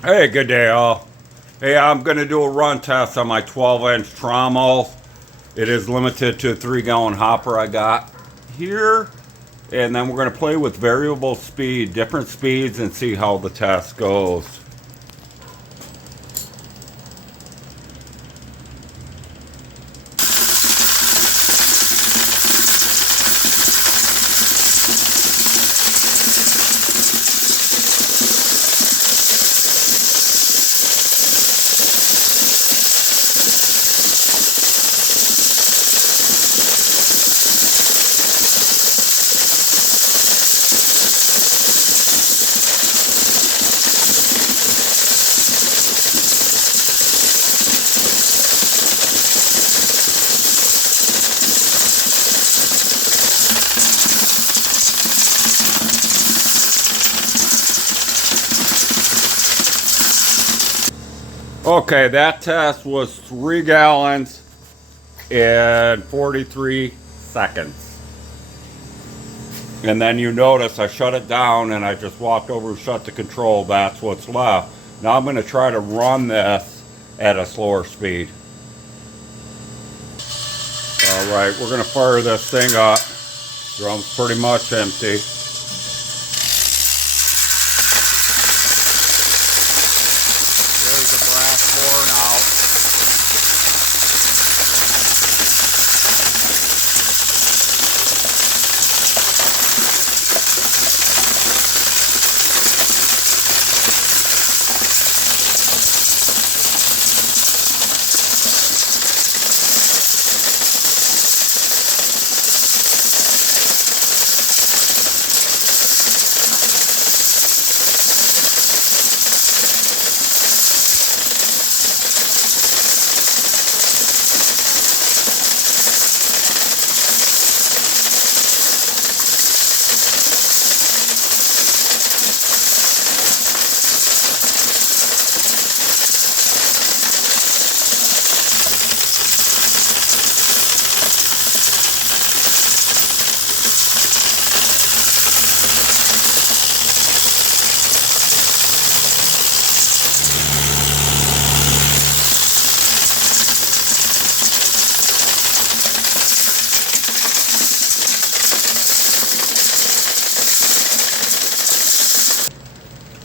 Hey, good day all. Hey, I'm going to do a run test on my 12-inch trommel. It is limited to a 3-gallon hopper I got here. And then we're going to play with variable speed, different speeds, and see how the test goes. Okay, that test was 3 gallons in 43 seconds. And then you notice I shut it down and I just walked over and shut the control. That's what's left. Now I'm going to try to run this at a slower speed. Alright, we're going to fire this thing up. Drum's pretty much empty. There's the brass pouring out.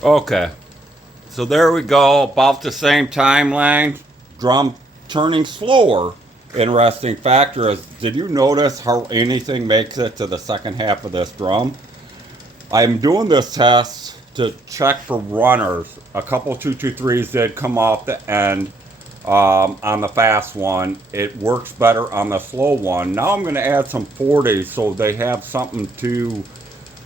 Okay, so there we go, about the same timeline. Drum turning slower. Interesting factor is, did you notice how anything makes it to the second half of this drum? I'm doing this test to check for runners. A couple 223s did come off the end on the fast one. It works better on the slow one. Now I'm going to add some 40s so they have something to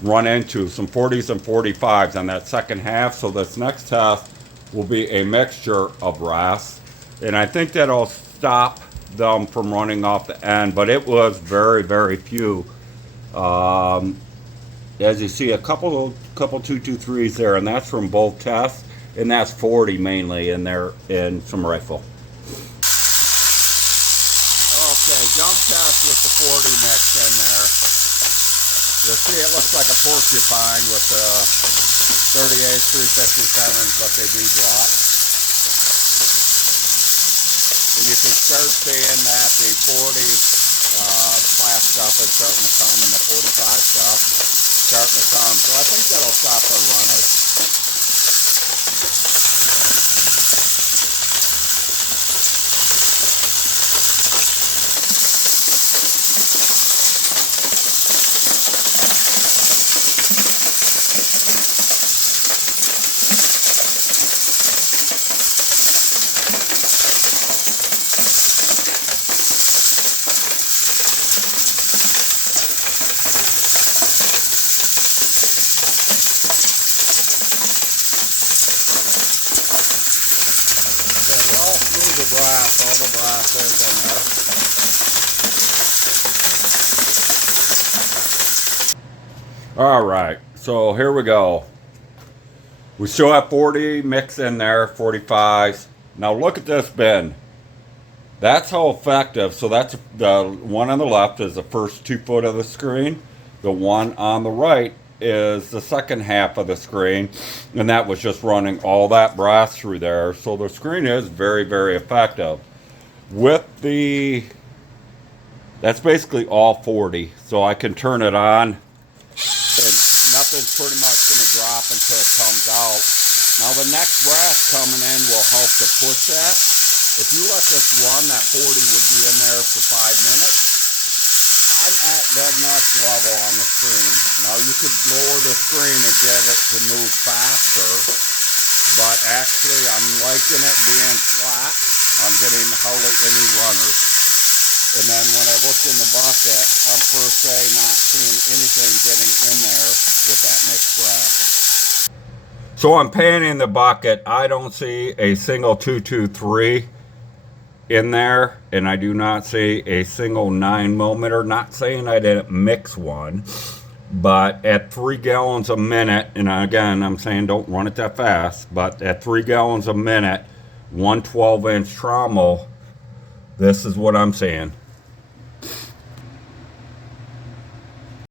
run into, some 40s and 45s on that second half. So this next test will be a mixture of brass, and I think that'll stop them from running off the end, but it was very few. As you see, a couple 223s there, and that's from both tests, and that's 40 mainly in there in some rifle. Okay, jump test with the 40 mix in there. You'll see it looks like a porcupine with the 38 357s, but they do drop. And you can start seeing that the 40 class stuff is starting to come and the 45 stuff starting to come. So I think that'll stop our runners. The brass, all the brass is in there. Alright, so here we go. We still have 40 mix in there, 45s. Now look at this bend. That's how effective. So that's the one on the left is the first 2 foot of the screen. The one on the right is the second half of the screen, and that was just running all that brass through there. So the screen is very, very effective. With the, that's basically all 40, so I can turn it on, and nothing's pretty much going to drop until it comes out. Now the next brass coming in will help to push that. If you let this run, that 40 would be in there for 5 minutes. I'm at dead nuts level on the screen. Now you could lower the screen and get it to move faster, but actually I'm liking it being flat. I'm getting hardly any runners. And then when I look in the bucket, I'm per se not seeing anything getting in there with that mixed brass. So I'm panning the bucket. I don't see a single 223 in there, and I do not see a single 9mm. Not saying I didn't mix one, but at 3 gallons a minute, and again I'm saying don't run it that fast, but at 3 gallons a minute, 1 12-inch trommel, this is what I'm saying.